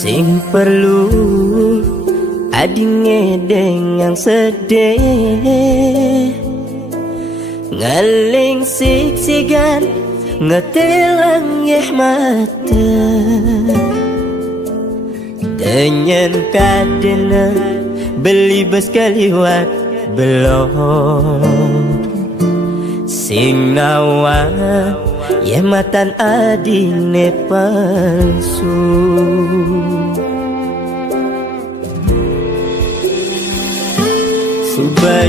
Sing perlu adinge dengan sedih, ngaling siksigan ngetelang mata, dengan kadena beli bersekaliwat belum. Sing nawa matan adine palsu, sudah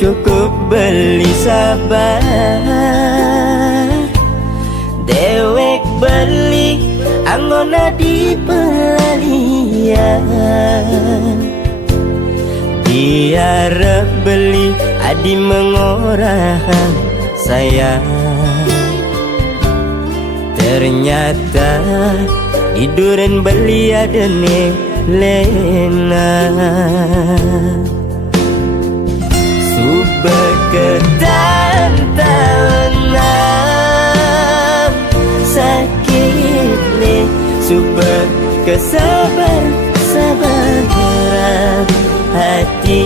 cukup beli sabar, dewek beli anggona di pelalian, biar beli adi mengorahan sayang. Ternyata tiduran beli adene lena, subah ketantangan sakit le, subah kesabaran hati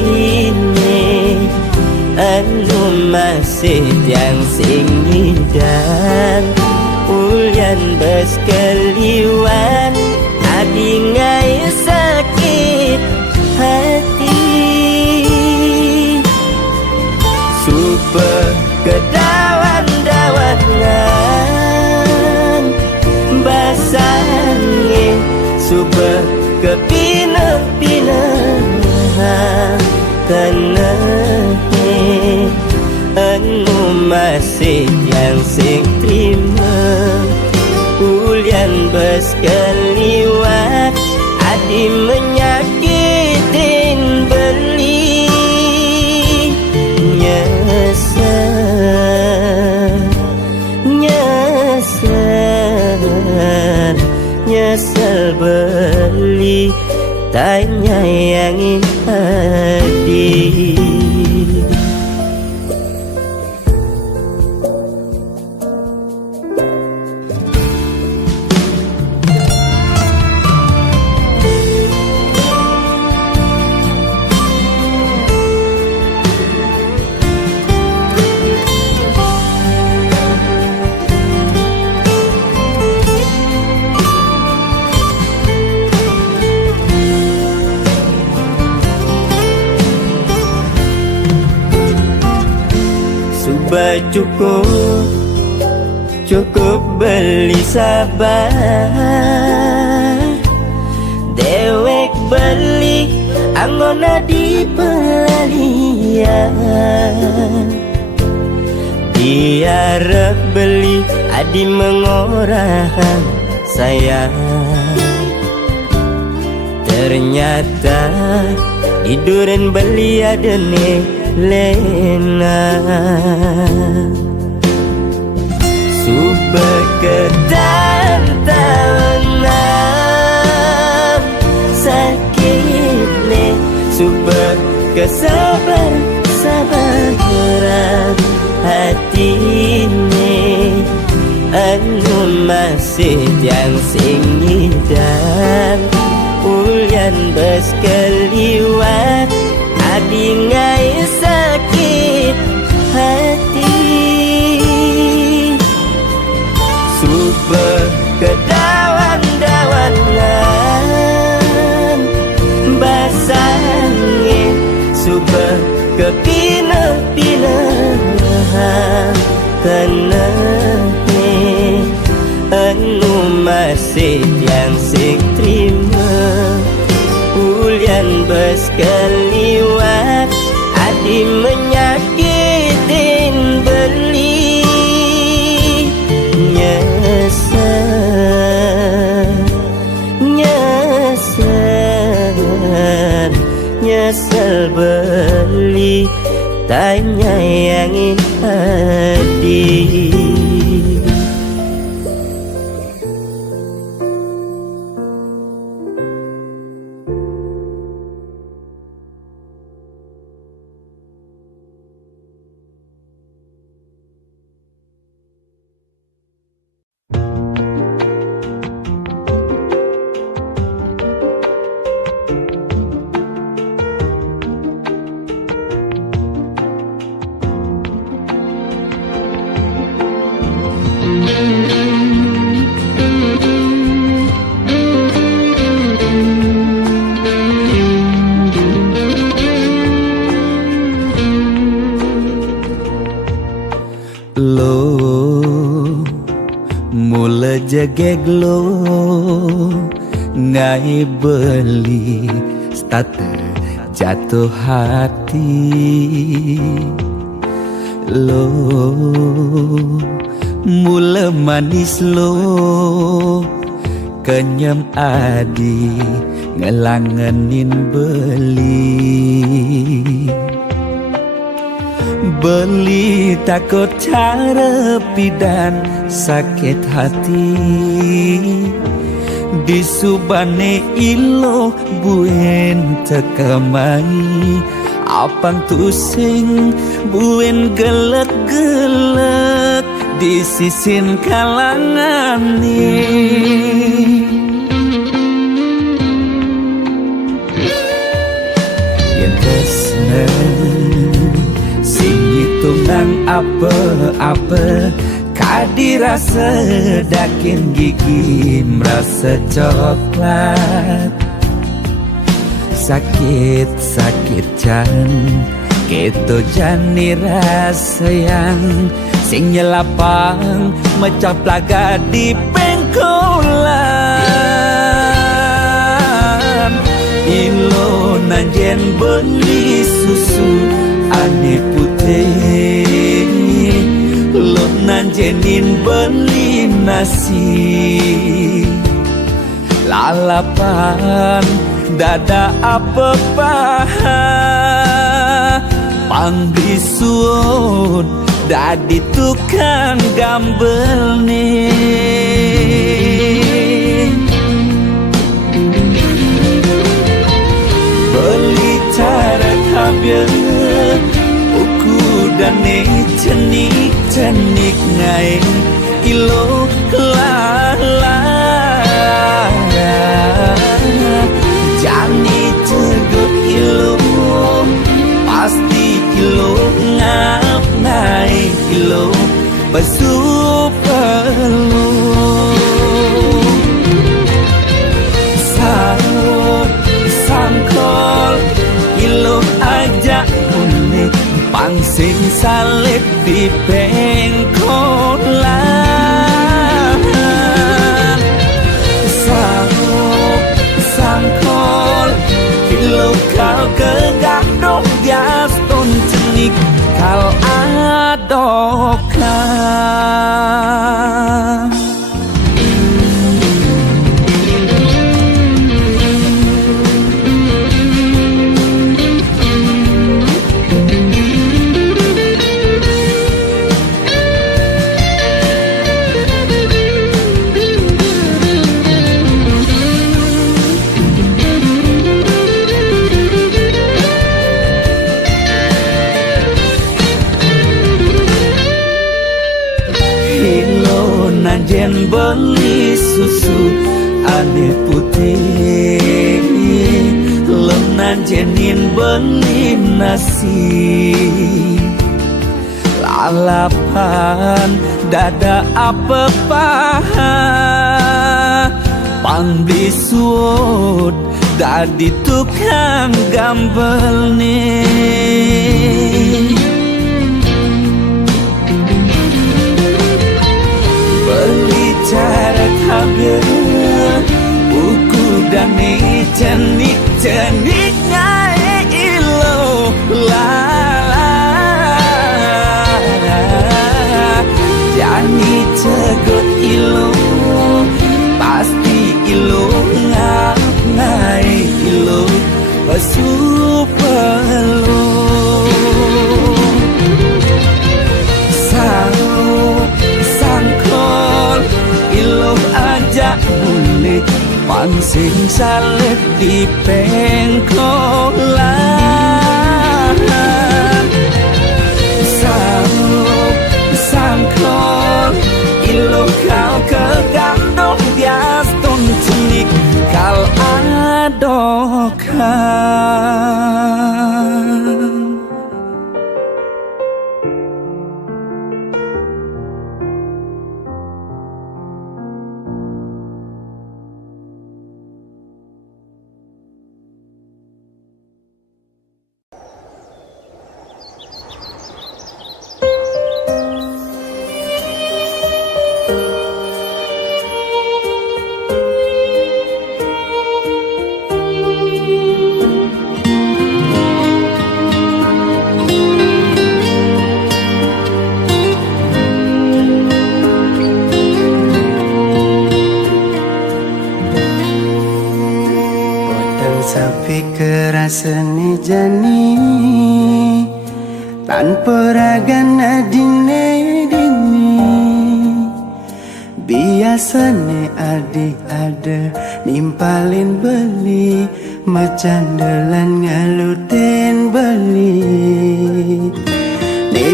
ini anu masih yang sing dan ulian bersekaliwan adi ngai sakit hati, super kedawan-dawanan basange, super kepinah-pinah tenahe anu masih yang sing terima ulian bersekaliwat adi menyakitin beli nyesel beli tanya yang hati. Sudah cukup beli sabar, dewek beli anggona di pelalian, biar beli adi mengorahan sayang. Ternyata tiduran beli adene lena, subah ketantangan sakit le, subah kesabaran hati ini anu masih yang sing dan ulian bersekaliwat adi ngai sakit hati, subah kedawan-dawanan basange, subah kepinah-pinah tenahe anu masih yang sing terima ulian bersekaliwat adi menyakitin beli tanya yang hadir. Mula jageg lo ngai beli starter jatuh hati lo mula manis lo kenyam adi ngelangenin beli takut cara pidan sakit hati disubane ilo buen tekamai apang tusing buen gelek-gelek di sisin kalangan nih yang kesna sing hitungan apa-apa kadirasa dakin gigi merasa coklat sakit jan keto jani rasa yang sing nyelapang mecah plaga di pengkolan ilo nanjen beli susu ane putih lo nanjenin beli nasi lalapan dada apa paha pangbisuun dadi tukang gambel nih beli cara kabel dane cenik ngai ilo lala jani tegut ilo pasti ilo ngap nai ilo basu perlu sangkol ilo ajak unik pangsing salib di pengkolan sangkol kilo kau kegadong diaston cenik kal adokan jen beli susu ane putih lenan jenin beli nasi lalapan dada apa paha pangbisuut dadi tukang gambel nih cara kabel buku dane cenik ngai ilo lala jani cegot ilo pasti ilo ngap ngai ilo basu perlu Pan sing salet di pengkolan Sangkol ilo kau kegandong bias ton cilik kal adokan Seni jani tanpa ragana dini biasane ada nimpalin beli macandelan ngaluten beli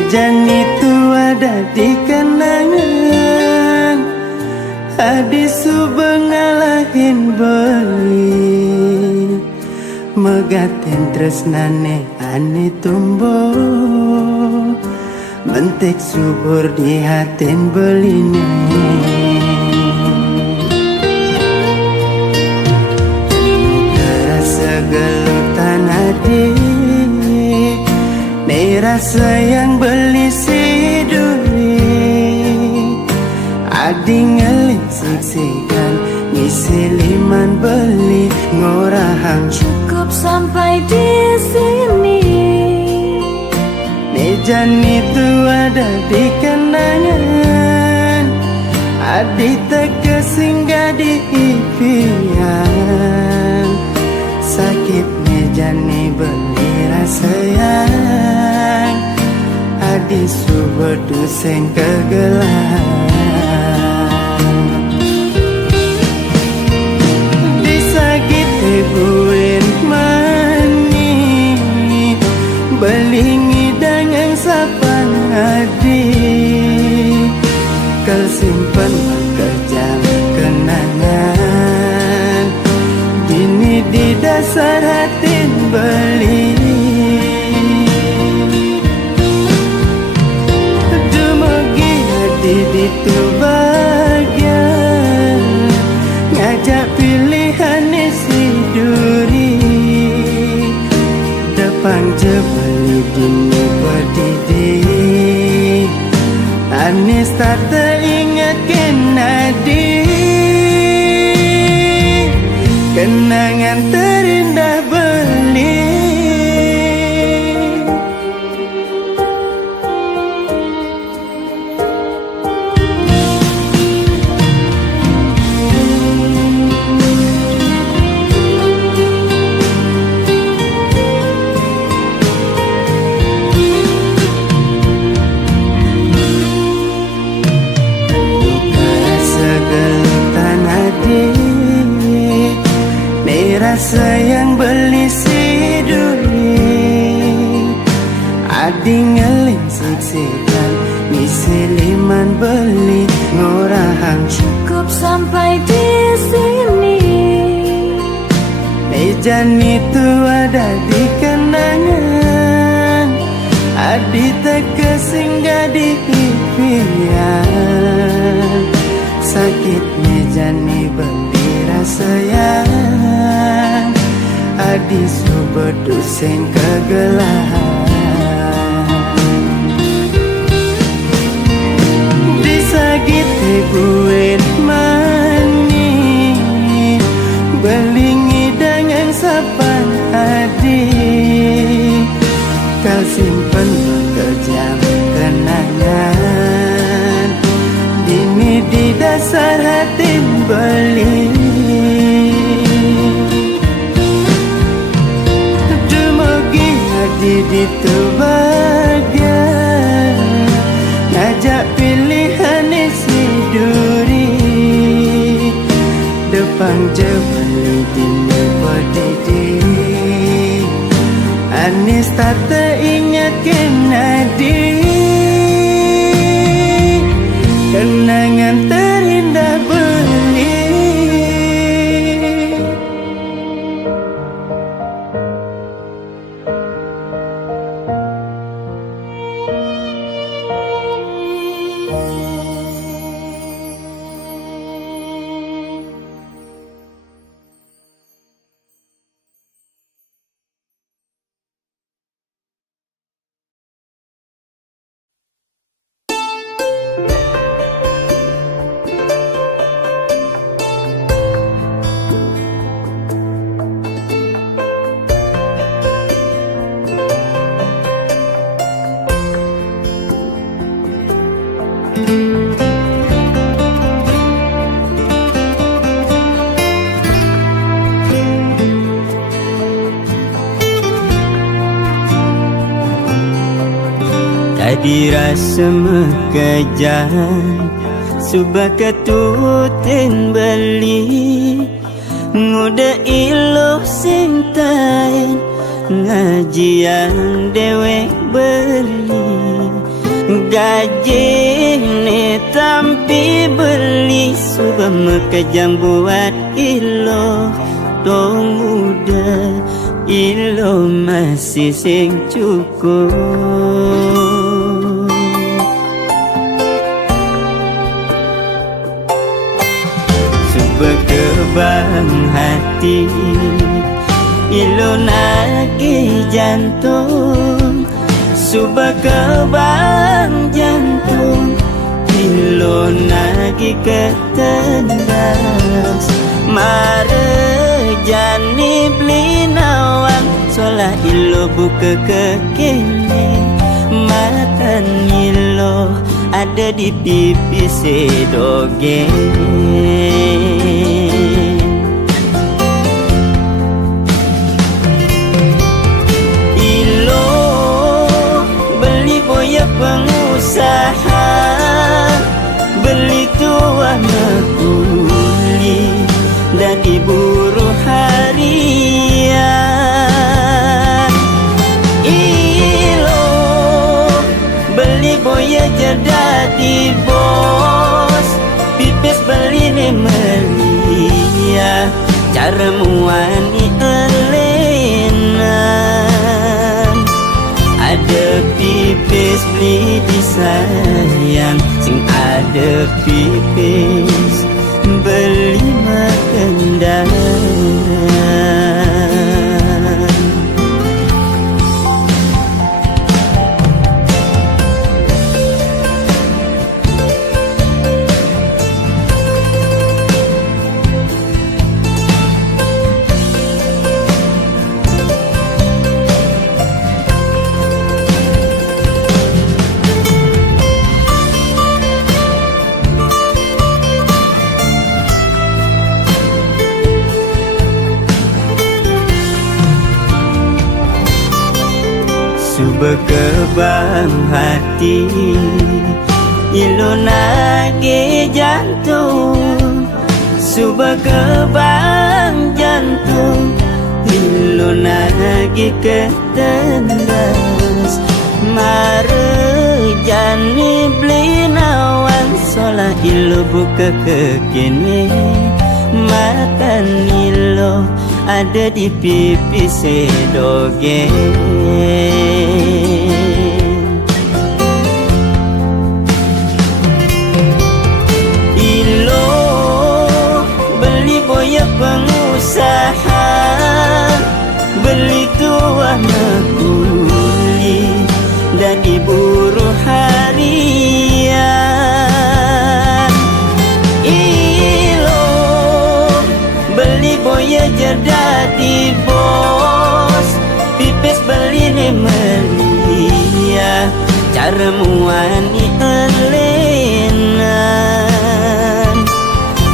jani tu ada di kenangan hadis subengalahin beli megaten tresnane ane tumbuh mentek subur di haten beline terasa gelutan hati ne rasa yang beli siduri adi ngelik siksikan ngisi liman beli ngorahang cukup sampai di sini. Mejan itu ada di kenangan, adi teka singgah di impian. Sakit mejan ni beli rasa yang adi subur duseng kegelan. Buin mani belingi dengan sapang adi kal simpan kejam kenangan dini di dasar hati beli dumagi hati di tu bagian ngajak pilihan isi duri depan jebeli dini berdiri Anis tak teringat kenadi kenangan terindah beli rasa yang beli siduri adi ngeling siksikan ngisi liman beli ngorahang cukup sampai di sini. Mejan itu ada di kenangan adi teka singgah di impian. Sakit mejan ni beli rasa yang adi subur duseng kegelahan disagit buin mani belingi dengan sapan adi kal simpen kejam kenangan dini di dasar hati beli di tu bagian ngajak pilihan isi duri depan jebel Dini podidi Anis tak teringat kenadi Kenangan terindah beli Tadi rasa mekejang Subah ketutin beli Nguda iluh sintain Ngaji yang dewek beli Gaji ni tampi beli Subah mekejang buat iluh Tong muda iluh masih sing cukup Berkebang hati Ilo nagi jantung Subah kebang jantung Ilo nagi ketendas Mare jani beli nawang Solah ilo buka kekini Matan ilo ada di pipi sedoge Ilo beli boya pengusaha Beli tua mekuli dan buruh harian Ilo beli boya jadi bos Pipis beli ni melia Cara muani elenan Ada pipis beli disayang Sing ada pipis beli makendang Berkebang hati Ilo nagi jantung Subah kebang jantung Ilo nagi ketendas Mare jani beli nawang Solah ilo buka kekini Matan ilo ada di pipi sedoge Ilo beli boya pengusaha Beli tua mekuli dan buruh harian Ilo beli boya jadi bos Pipis beli ni melia Cara muani elenan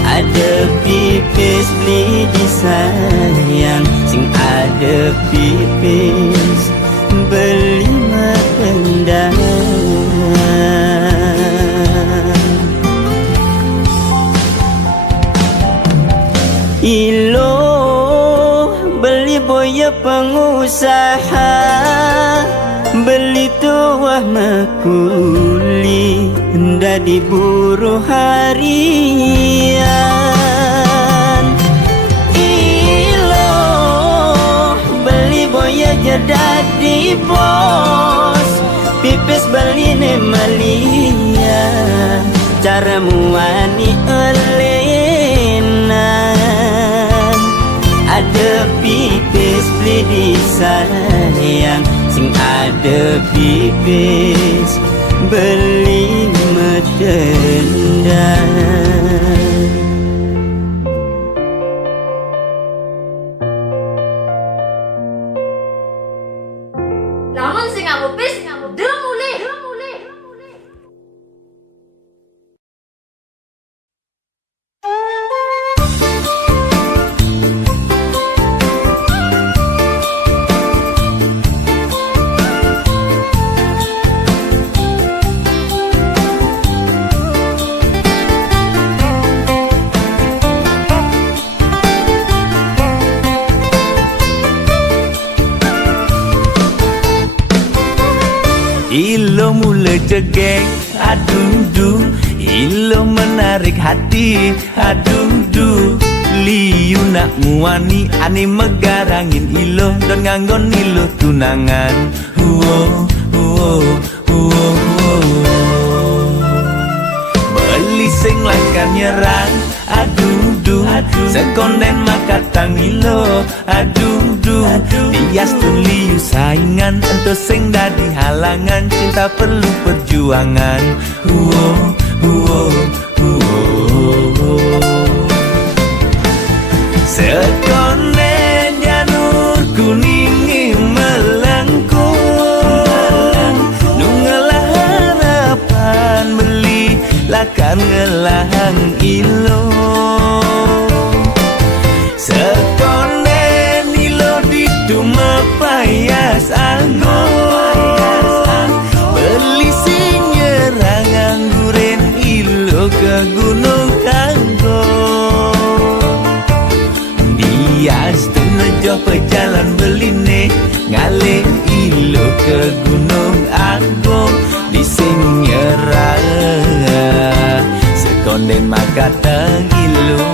Ada pipis beli disayang Sing ada pipis beli makendang Ilo boya pengusaha beli tuah makuli dari buruh harian. Ilo beli boya jadi bos pipis beli ne malia cara muani elenan. Ada pipis beli disayang sing ada pipis beli metendang. Lamun sing ngapis, deleng mulih. Ilo mula jegek, aduh-duh. Ilo menarik hati, aduh-duh. Liu nak muani, ane megarangin ilo dan nganggon ilo tunangan. Beli sing lakan nyerang, aduh-duh. Sekonden makatang ilo, aduh-duh. Dias tun liu saingan, ento sing dadi halangan. Cinta perlu perjuangan. Sekonden janur kuning melengkung. Nungelah harapan beli lakan ngelahang ilo. Sekonden ilo di duma payas anggon. Beli sing nyerang angguren ilo ke gunung kangkong. Dias tu nejo pejalan beline ngalih ilo ke gunung agung. Di sing nyerang sekonden makatang ilo.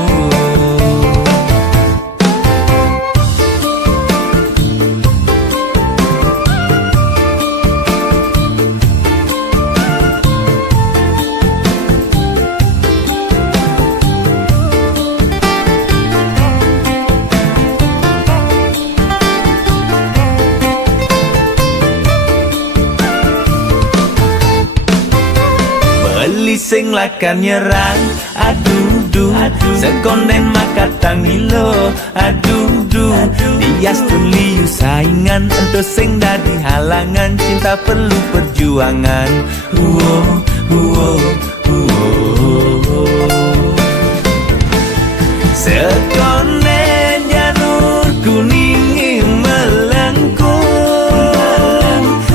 Beli sing lakan nyerang, aduh-duh. Sekonden makatang ilo, aduh-duh. Dias tun liu saingan, ento sing dadi halangan. Cinta perlu perjuangan. Sekonden janur kuning melengkung.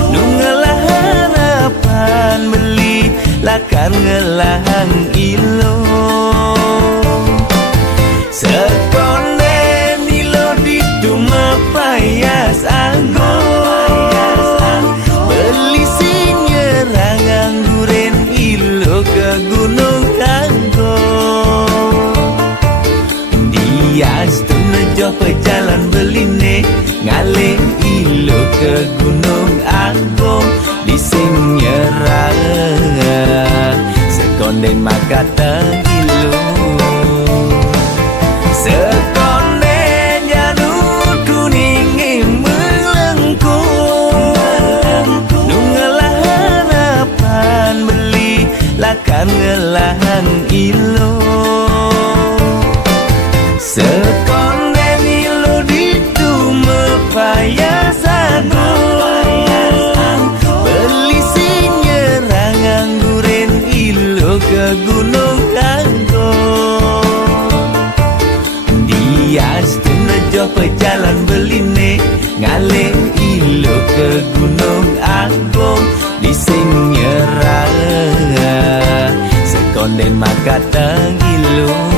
Nungelah harapan beli lakan ngelahang ilo. Sekonden ilo di duma payas anggon. Beli sing nyerang angguren ilo ke gunung kangkong. Dias tu nejo pejalan beline ngalih ilo ke gunung agung. Di sing nyerang sekonden makatang ilo. Sekonden janur kuning melengkung. Nungelah harapan beli lakan ngelahang ilo. Sekonden ilo di duma payas anggon. Beli sing nyerang angguren ilo ke gunung kangkong. Dias tu nejo pejalan beline ngalih ilo ke gunung agung. Di sing nyerang sekonden makatang ilo.